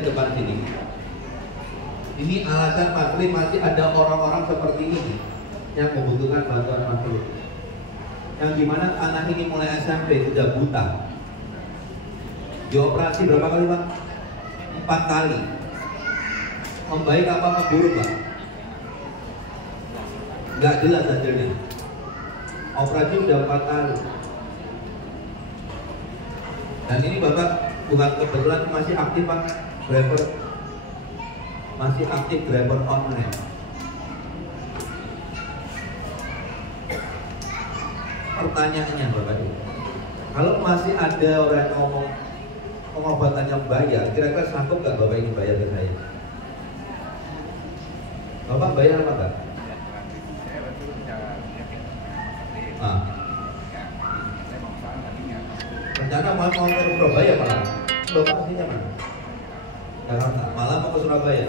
depan sini. Ini alasan Masri masih ada orang-orang seperti ini yang membutuhkan bantuan Masri. Yang dimana anak ini mulai SMP sudah buta. Dioperasi berapa kali Pak? 4 kali. Membaik apa memburuk Pak? Nggak jelas hasilnya. Operasi udah 4 kali. Dan ini Bapak bukan kebetulan masih aktif Pak, driver masih aktif driver online. Pertanyaannya Bapak Ibu, kalau masih ada orang yang ngomong pengobatannya bayar, kira-kira sanggup nggak Bapak ini bayar ke saya? Bapak bayar apa Pak? Rencana mau ke Surabaya Pak? Bapak aslinya mana? Jakarta. Malam mau ke Surabaya?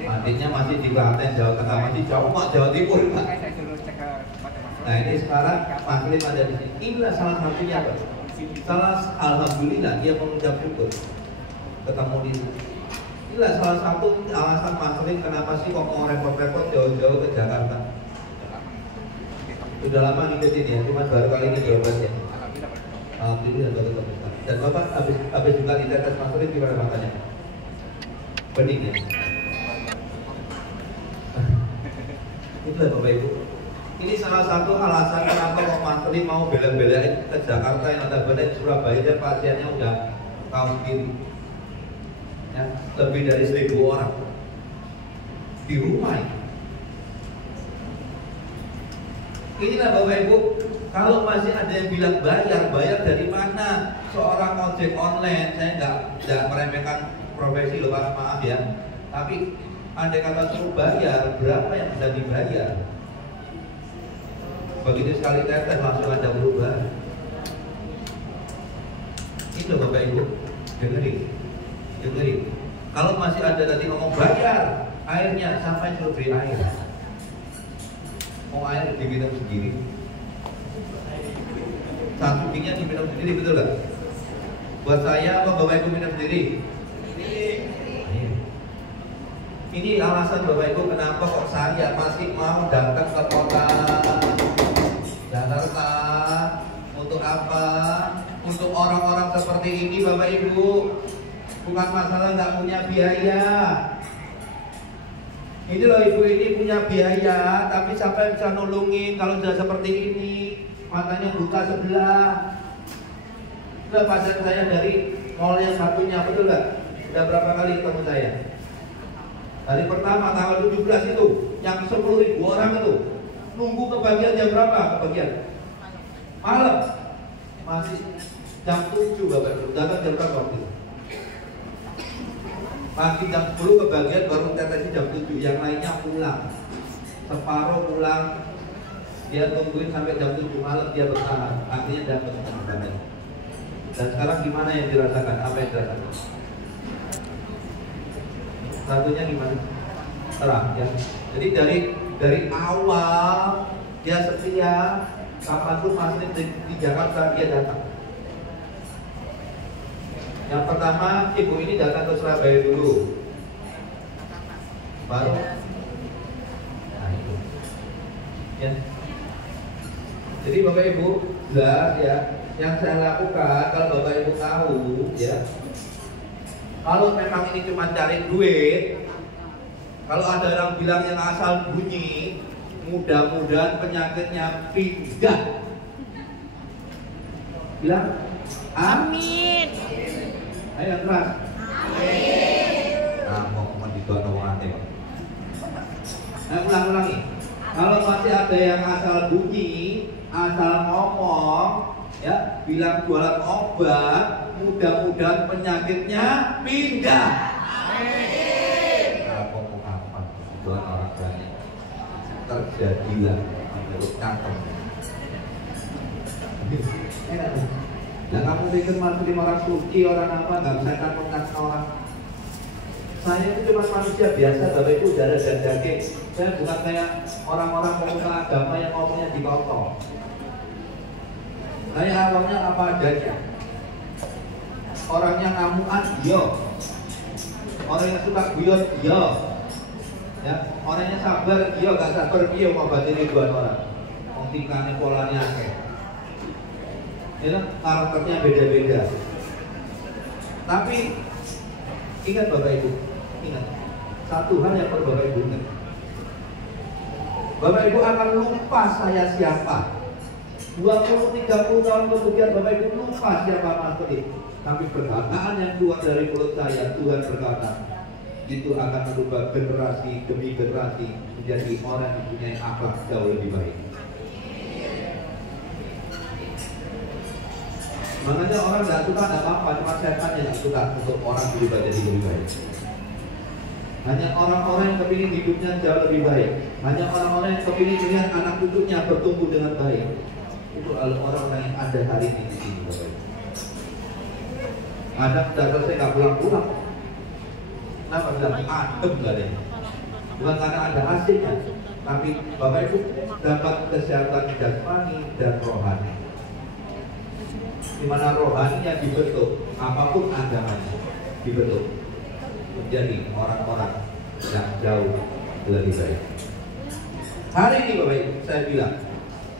Adiknya masih di Klaten, Jawa Tengah, masih jauh Pak, Jawa Timur Pak. Nah ini sekarang Pak Klim ada di sini. Inilah salah satunya Pak. Alhamdulillah dia mengucap syukur ketemu di sini. Inilah salah satu alasan Pak Klim kenapa sih kok mau repot-repot jauh-jauh ke Jakarta. Sudah lama ngikutin ya, cuma baru kali ini berobat ya. Alhamdulillah baru tetap. Dan Bapak habis juga dites Mas Klim gimana matanya? Bening ya. Itulah Bapak Ibu. Ini salah satu alasan kenapa kok Mas Klim mau bela-belain ke Jakarta yang ada di Surabaya dan pasiennya udah tahu sendiri. Ya, lebih dari 1000 orang di rumah ini. Inilah Bapak Ibu, kalau masih ada yang bilang bayar dari mana? Seorang ojek online, saya nggak meremehkan profesi loh Pak, maaf ya. Tapi andai kata suruh bayar, berapa yang bisa dibayar? Begitu sekali tetes langsung ada berubah. Itu Bapak Ibu, dengerin. Kalau masih ada tadi ngomong bayar, airnya sampai suruh beri air. Mau air diminum sendiri, satu dingnya diminum sendiri, betul gak? Buat saya apa Bapak Ibu minum sendiri? Ini alasan Bapak Ibu kenapa kok saya masih mau datang ke kota Jakarta. Untuk apa? Untuk orang-orang seperti ini Bapak Ibu. Bukan masalah nggak punya biaya. Ini loh ibu ini punya biaya, tapi siapa yang bisa nolongin kalau sudah seperti ini? Matanya buta sebelah. Sudah pasien saya dari mall yang satunya, betul nggak? Sudah berapa kali ketemu saya? Hari pertama tanggal 17 itu, yang 10.000 orang itu nunggu kebagian jam berapa? Kebagian malam, masih jam 7 Bapak Ibu. Datang jam berapa waktu itu? Pagi jam 10 kebagian baru tetesnya jam 7. Yang lainnya pulang, separuh pulang. Dia tungguin sampai jam 7 malam dia bertahan. Akhirnya dapat teman-teman. Dan sekarang gimana yang dirasakan? Apa yang dirasakan? Satunya gimana? Terang ya. Jadi dari awal dia setia, kapanpun masih di Jakarta dia datang. Yang pertama ibu ini datang ke Surabaya dulu, baru nah itu ya. Jadi Bapak Ibu jelas ya, yang saya lakukan kalau Bapak Ibu tahu ya, kalau memang ini cuma cari duit, kalau ada orang bilang yang asal bunyi, mudah-mudahan penyakitnya pindah. Bilang amin. Ayo keras. Amin. Nah, mau didoa orang ate Pak. Nah, ulangi. Kalau masih ada yang asal bunyi, asal ngomong, ya, bilang jualan obat, mudah-mudahan penyakitnya pindah. Amin. Nah, ngomong apa? Doa orang banyak. Terjadilah menurut kantong. Enak. Nah kamu pikir masih orang suci, orang apa, nggak bisa kantong orang. Saya itu cuma manusia biasa, Bapak Ibu, darah dan daging. Saya bukan kayak orang-orang pemuka agama yang ngomongnya dipotong. Saya awalnya apa adanya. Orangnya ngamuan, iya. Orang yang suka guyon, iya. Ya, orangnya sabar, iya. Gak sabar, iya. Ngobatin ribuan orang. Tingkahnya polanya akeh. Ya, karakternya beda-beda. Tapi ingat Bapak Ibu, ingat satu hal yang perlu Bapak Ibu ingat. Bapak Ibu akan lupa saya siapa. 20-30 tahun kemudian Bapak Ibu lupa siapa Mas Pedih. Tapi perkataan yang keluar dari mulut saya, Tuhan berkata, itu akan merubah generasi demi generasi menjadi orang yang punya akhlak jauh lebih baik. Makanya orang tidak suka tidak apa-apa, cuma setan yang suka untuk orang berubah jadi lebih baik. Hanya orang-orang yang kepingin hidupnya jauh lebih baik. Hanya orang-orang yang kepingin melihat anak cucunya bertumbuh dengan baik. Itu orang-orang yang ada hari ini di sini, Bapak Ibu. Anak sudah selesai nggak pulang-pulang. Kenapa bilang adem nggak ada? Bukan karena ada hasilnya, tapi Bapak Ibu dapat kesehatan jasmani dan rohani. Di mana rohaninya dibentuk, apapun agamanya dibentuk menjadi orang-orang yang jauh lebih baik. Hari ini Bapak Ibu, saya bilang,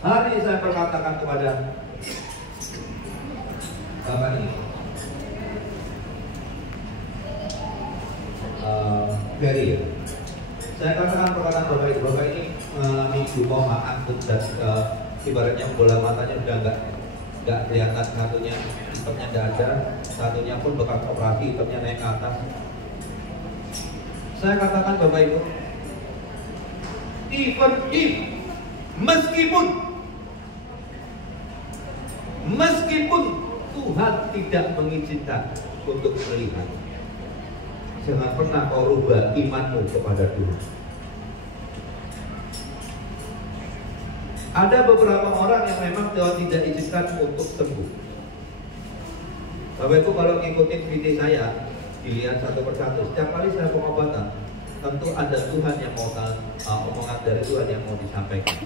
hari ini saya perkatakan kepada Bapak ini, Ferry ya. Saya katakan perkataan Bapak Ibu, Bapak ini mengalami koma antuk dan ibaratnya bola matanya udah nggak kelihatan, satunya hitamnya tidak ada, satunya pun bekas operasi, hitamnya naik ke atas. Saya katakan Bapak Ibu, even if, meskipun Tuhan tidak mengizinkan untuk melihat, jangan pernah kau rubah imanmu kepada Tuhan. Ada beberapa orang yang memang Tuhan tidak izinkan untuk sembuh. Bapak Ibu kalau ngikutin video saya, dilihat satu persatu. Setiap kali saya pengobatan, tentu ada Tuhan yang mau omongan dari Tuhan yang mau disampaikan.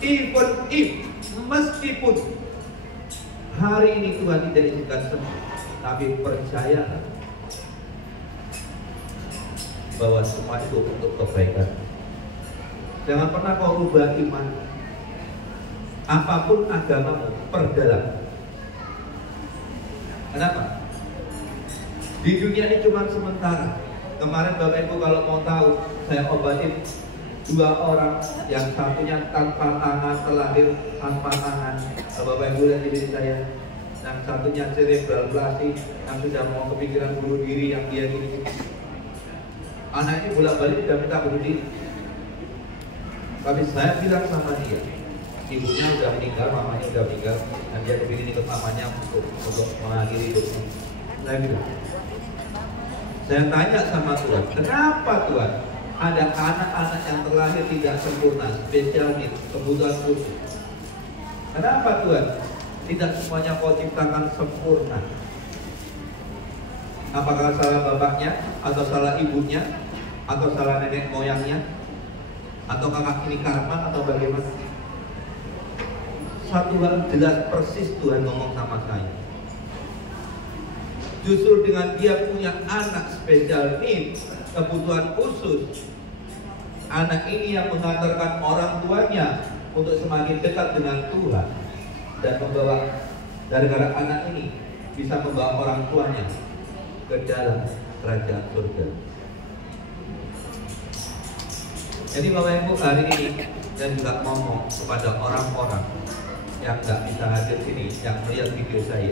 Even if, meskipun hari ini Tuhan tidak izinkan sembuh, tapi percaya bahwa semua itu untuk kebaikan. Jangan pernah kau rubah iman. Apapun agamamu, perdalam. Kenapa? Di dunia ini cuma sementara. Kemarin Bapak Ibu kalau mau tahu, saya obatin 2 orang, yang satunya tanpa tangan, terlahir tanpa tangan. Bapak Ibu lihat di diri saya. Yang satunya cerebral palsy, yang sudah mau kepikiran bunuh diri, yang dia gini. Anak ini bolak-balik sudah minta bunuh diri. Tapi saya bilang sama dia, ibunya udah meninggal, mamanya udah meninggal, dan dia kepingin ikut mamanya untuk mengakhiri hidupnya. Saya bilang, saya tanya sama Tuhan, kenapa Tuhan ada anak-anak yang terlahir tidak sempurna, spesial needs, kebutuhan khusus? Kenapa Tuhan tidak semuanya kau ciptakan sempurna? Apakah salah bapaknya, atau salah ibunya, atau salah nenek moyangnya, atau kakak ini karma, atau bagaimana? Satu hal jelas persis Tuhan ngomong sama saya. Justru dengan dia punya anak spesial needs, kebutuhan khusus, anak ini yang mengantarkan orang tuanya untuk semakin dekat dengan Tuhan, dan membawa, gara-gara anak ini bisa membawa orang tuanya ke dalam kerajaan surga. Jadi Bapak Ibu hari ini saya juga ngomong kepada orang-orang yang nggak bisa hadir sini, yang melihat video saya.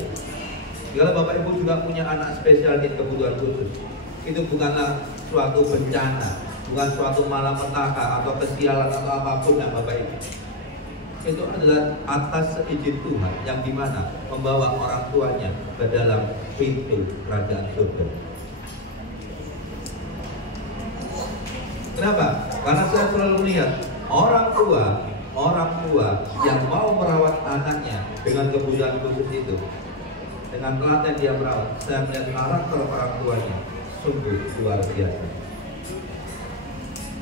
Kalau Bapak Ibu juga punya anak spesial needs kebutuhan khusus, itu bukanlah suatu bencana, bukan suatu malapetaka atau kesialan atau apapun yang Bapak Ibu. Itu adalah atas izin Tuhan yang dimana membawa orang tuanya ke dalam pintu kerajaan surga. Kenapa? Karena saya selalu melihat orang tua yang mau merawat anaknya dengan kebutuhan khusus itu, dengan telaten dia merawat, saya melihat karakter orang tuanya sungguh luar biasa.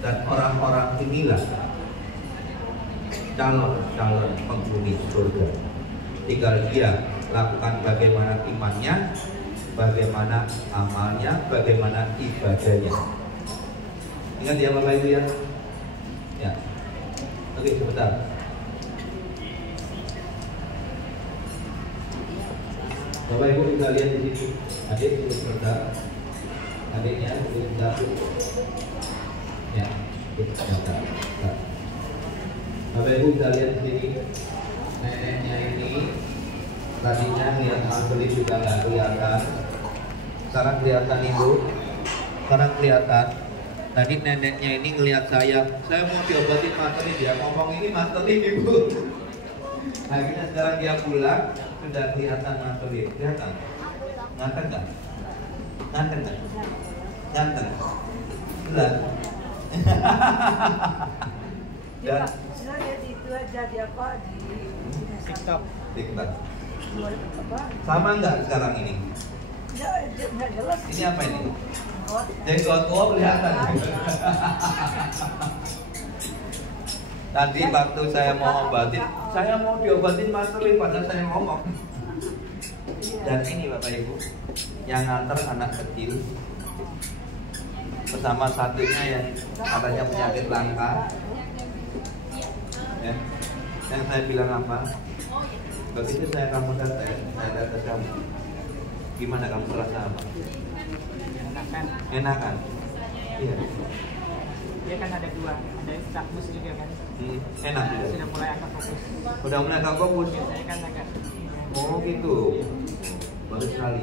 Dan orang-orang inilah calon penghuni surga. Tinggal dia lakukan bagaimana imannya, bagaimana amalnya, bagaimana ibadahnya. Ingat ya Bapak Ibu ya. Ya. Oke, sebentar. Bapak Ibu bisa lihat di sini. Adik dulu sebentar. Adiknya dulu sebentar. Ya, sebentar. Bapak Ibu bisa lihat di sini. Neneknya ini tadinya lihat Mas juga nggak kelihatan. Sekarang kelihatan Ibu. Sekarang kelihatan. Tadi neneknya ini ngelihat saya mau diobatin Mas Teli, dia ngomong ini Mas Teli Ibu. Akhirnya sekarang dia pulang sudah kelihatan Mas Teli. Kelihatan? Ganteng nggak? Ganteng nggak? Ganteng. Sudah. Dan saya lihat itu aja dia apa di TikTok. Sama nggak sekarang ini? Ya, nggak jelas. Ini apa ini? Jenggot, oh kelihatan. Tadi waktu saya mau obatin, saya mau diobatin Mas Teli padahal saya ngomong. Dan ini Bapak Ibu, yang nganter anak kecil bersama satunya yang katanya penyakit langka. Ya. Yang saya bilang apa? Begitu saya kamu datang, saya datang kamu. Gimana kamu merasa apa? Enakan. Iya. Dia kan ada dua, ada Instagmus juga kan. Enak juga. Sudah mulai agak fokus. Udah mulai agak fokus. Saya kan agak. Oh gitu. Bagus sekali.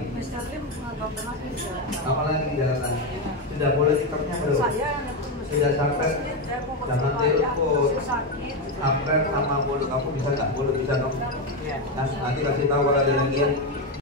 Apalagi jalan. Sudah boleh tiketnya belum? Sudah sampai. Jangan telepon. Sampai sama bolu kamu bisa nggak? Bolu bisa dong. Iya. Nanti kasih tahu kalau ada lagi ya.